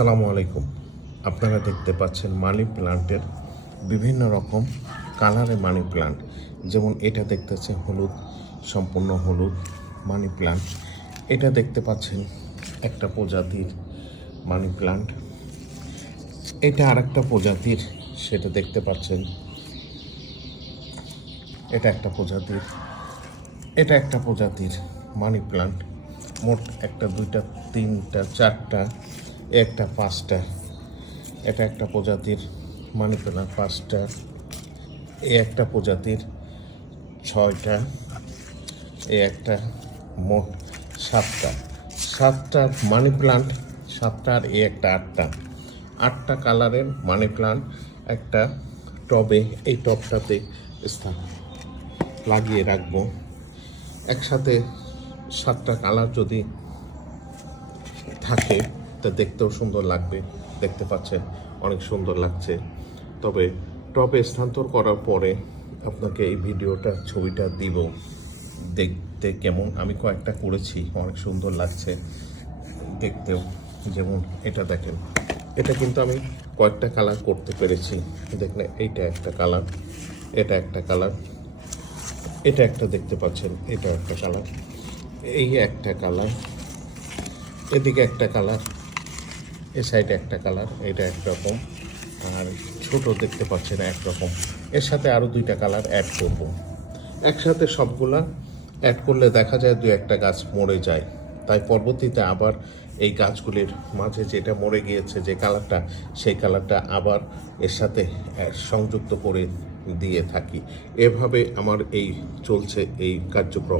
আসসালামু আলাইকুম। আপনারা দেখতে পাচ্ছেন মানি প্লান্টের বিভিন্ন রকম কালারের মানি প্লান্ট। যেমন এটা দেখতেছে হলুদ, সম্পূর্ণ হলুদ মানি প্লান্ট। এটা দেখতে পাচ্ছেন একটা প্রজাতির মানি প্লান্ট। এটা আরেকটা প্রজাতির, সেটা দেখতে পাচ্ছেন। এটা একটা প্রজাতির মানি প্লান্ট। মোট একটা, দুইটা, তিনটা, চারটা, একটা, পাঁচটা। এটা একটা প্রজাতির মানি প্লান্ট, পাঁচটা। একটা প্রজাতির ছয়টা, একটা, মোট সাতটা মানি প্লান্ট। সাতটা আর একটা আটটা কালারের মানি প্লান্ট একটা টবে। এই টবটাতে স্থান লাগিয়ে রাখবো। একসাথে সাতটা কালার যদি থাকে তা দেখতেও সুন্দর লাগবে। দেখতে পাচ্ছেন অনেক সুন্দর লাগছে। তবে টবে স্থানান্তর করার পরে আপনাকে এই ছবিটা দিব, দেখতে কেমন। আমি কয়েকটা করেছি, অনেক সুন্দর লাগছে দেখতেও। যেমন এটা দেখেন, এটা কিন্তু আমি কয়েকটা কালার করতে পেরেছি। দেখলে এইটা একটা কালার, এটা একটা কালার, এটা একটা দেখতে পাচ্ছেন, এটা একটা কালার, এই একটা কালার, এদিকে একটা কালার, এ সাইডে একটা কালার, এটা একরকম, আর ছোট দেখতে পাচ্ছেন একরকম। এর সাথে আরও দুইটা কালার অ্যাড করব। একসাথে সবগুলা অ্যাড করলে দেখা যায় দু একটা গাছ মরে যায়। তাই পরবর্তীতে আবার এই গাছগুলির মাঝে যেটা মরে গিয়েছে, যে কালারটা, সেই কালারটা আবার এর সাথে সংযুক্ত করে দিয়ে থাকি। এভাবে আমার চলছে এই কার্যক্রম।